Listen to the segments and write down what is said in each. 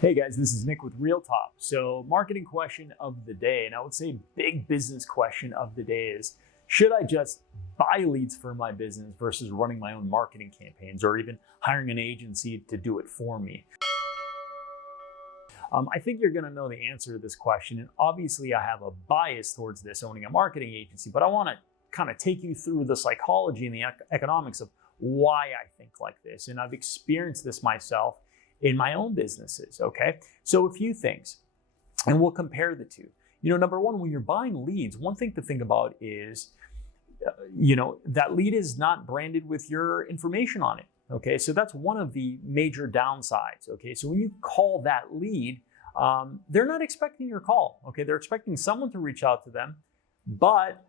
Hey guys, this is Nick with RealTop. So marketing question of the day, and I would say big business question of the day is, should I just buy leads for my business versus running my own marketing campaigns or even hiring an agency to do it for me? I think you're gonna know the answer to this question, and obviously I have a bias towards this owning a marketing agency, but I wanna kind of take you through the psychology and the economics of why I think like this. And I've experienced this myself in my own businesses, okay? So a few things, and we'll compare the two. Number one, when you're buying leads, one thing to think about is, that lead is not branded with your information on it, okay? So that's one of the major downsides, okay? So when you call that lead, they're not expecting your call, okay? They're expecting someone to reach out to them, but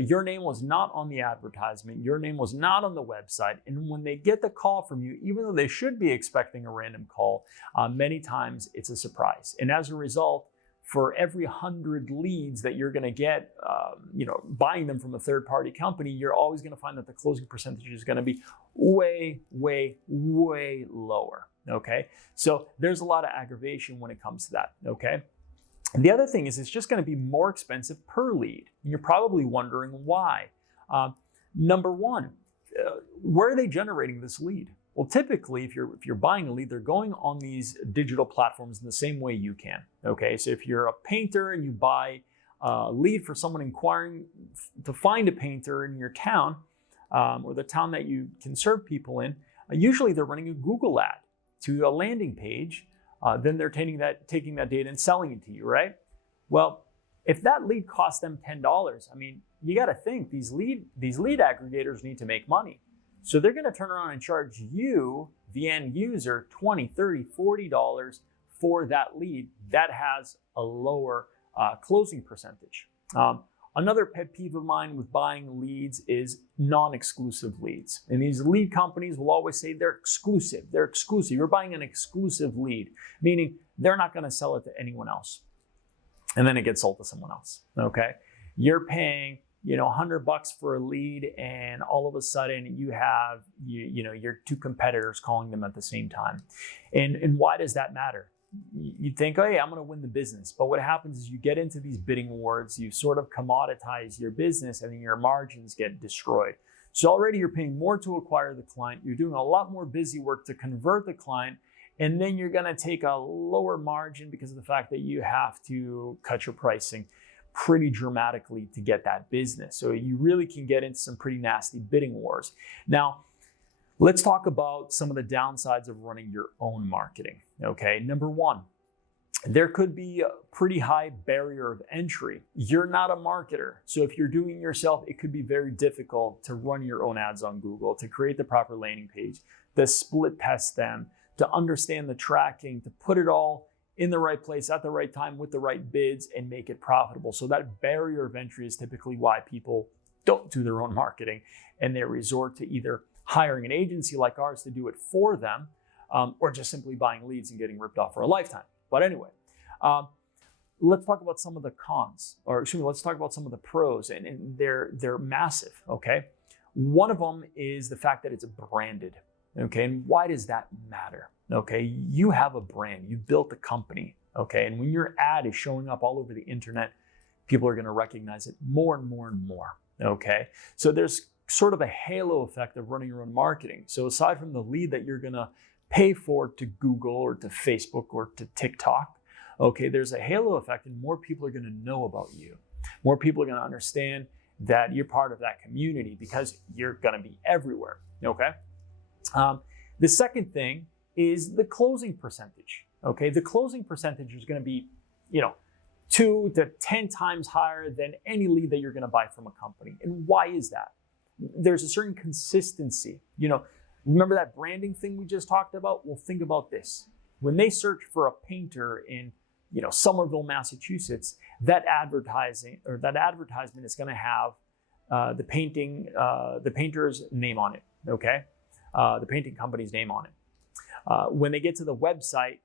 your name was not on the advertisement, your name was not on the website, and when they get the call from you, even though they should be expecting a random call, many times it's a surprise. And as a result, for every 100 leads that you're gonna get, buying them from a third-party company, you're always gonna find that the closing percentage is gonna be way, way, way lower, okay? So there's a lot of aggravation when it comes to that, okay? The other thing is it's just going to be more expensive per lead. And you're probably wondering why. Number one, where are they generating this lead? Well, typically, if you're buying a lead, they're going on these digital platforms in the same way you can. Okay, so if you're a painter and you buy a lead for someone inquiring to find a painter in your town or the town that you can serve people in, usually they're running a Google ad to a landing page. Then they're taking that data and selling it to you, right? Well, if that lead costs them $10, you got to think these lead aggregators need to make money. So they're going to turn around and charge you, the end user, $20, $30, $40 for that lead that has a lower closing percentage. Another pet peeve of mine with buying leads is non-exclusive leads. And these lead companies will always say they're exclusive. They're exclusive. You're buying an exclusive lead, meaning they're not going to sell it to anyone else. And then it gets sold to someone else, okay? You're paying, $100 for a lead, and all of a sudden you have, your two competitors calling them at the same time. And why does that matter? You think, oh, hey, I'm going to win the business. But what happens is you get into these bidding wars, you sort of commoditize your business, and then your margins get destroyed. So already you're paying more to acquire the client. You're doing a lot more busy work to convert the client. And then you're going to take a lower margin because of the fact that you have to cut your pricing pretty dramatically to get that business. So you really can get into some pretty nasty bidding wars. Now, let's talk about some of the downsides of running your own marketing, okay? Number one, there could be a pretty high barrier of entry. You're not a marketer. So if you're doing it yourself, it could be very difficult to run your own ads on Google, to create the proper landing page, to split test them, to understand the tracking, to put it all in the right place at the right time with the right bids and make it profitable. So that barrier of entry is typically why people don't do their own marketing, and they resort to either hiring an agency like ours to do it for them, or just simply buying leads and getting ripped off for a lifetime. But anyway, let's talk about some of the cons, let's talk about some of the pros, and they're massive, okay? One of them is the fact that it's branded, okay? And why does that matter? Okay, you have a brand, you built a company, okay? And when your ad is showing up all over the internet, people are gonna recognize it more and more and more, okay? So there's sort of a halo effect of running your own marketing. So aside from the lead that you're gonna pay for to Google or to Facebook or to TikTok, okay, there's a halo effect, and more people are gonna know about you. More people are gonna understand that you're part of that community because you're gonna be everywhere, okay? The second thing is the closing percentage, okay? The closing percentage is gonna be, 2 to 10 times higher than any lead that you're gonna buy from a company. And why is that? There's a certain consistency. Remember that branding thing we just talked about? Well, think about this. When they search for a painter in, Somerville, Massachusetts, that advertisement is going to have the painter's name on it. Okay, the painting company's name on it. When they get to the website,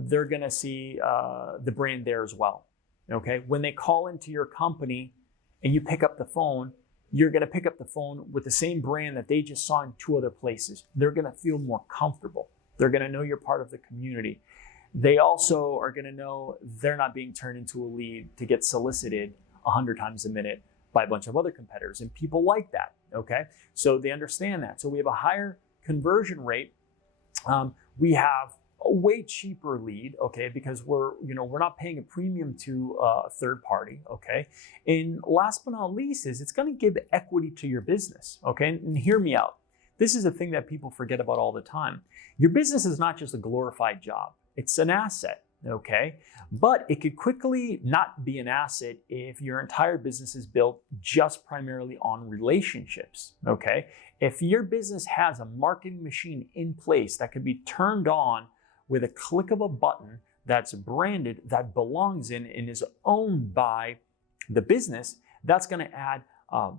they're going to see the brand there as well. Okay, when they call into your company and you pick up the phone, you're going to pick up the phone with the same brand that they just saw in 2 other places. They're going to feel more comfortable. They're going to know you're part of the community. They also are going to know they're not being turned into a lead to get solicited 100 times a minute by a bunch of other competitors. And people like that, okay? So they understand that. So we have a higher conversion rate. We have a way cheaper lead, okay? Because we're not paying a premium to a third party, okay? And last but not least is it's going to give equity to your business, okay? And hear me out. This is a thing that people forget about all the time. Your business is not just a glorified job. It's an asset, okay? But it could quickly not be an asset if your entire business is built just primarily on relationships, okay? If your business has a marketing machine in place that could be turned on with a click of a button that's branded, that belongs in and is owned by the business, that's gonna add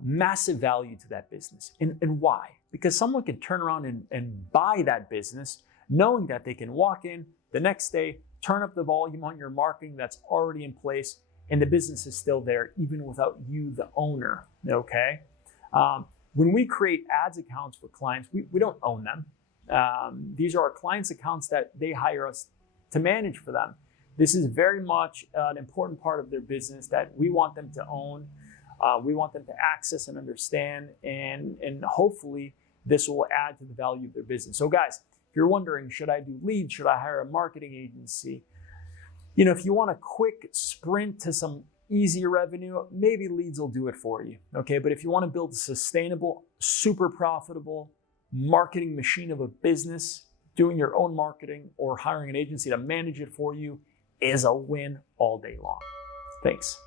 massive value to that business. And why? Because someone can turn around and buy that business knowing that they can walk in the next day, turn up the volume on your marketing that's already in place, and the business is still there even without you, the owner, okay? When we create ads accounts for clients, we don't own them. These are our clients' accounts that they hire us to manage for them. This is very much an important part of their business that we want them to own. We want them to access and understand, and hopefully this will add to the value of their business. So guys, if you're wondering, should I do leads? Should I hire a marketing agency? If you want a quick sprint to some easier revenue, maybe leads will do it for you, okay? But if you want to build a sustainable, super profitable marketing machine of a business, doing your own marketing or hiring an agency to manage it for you is a win all day long. Thanks.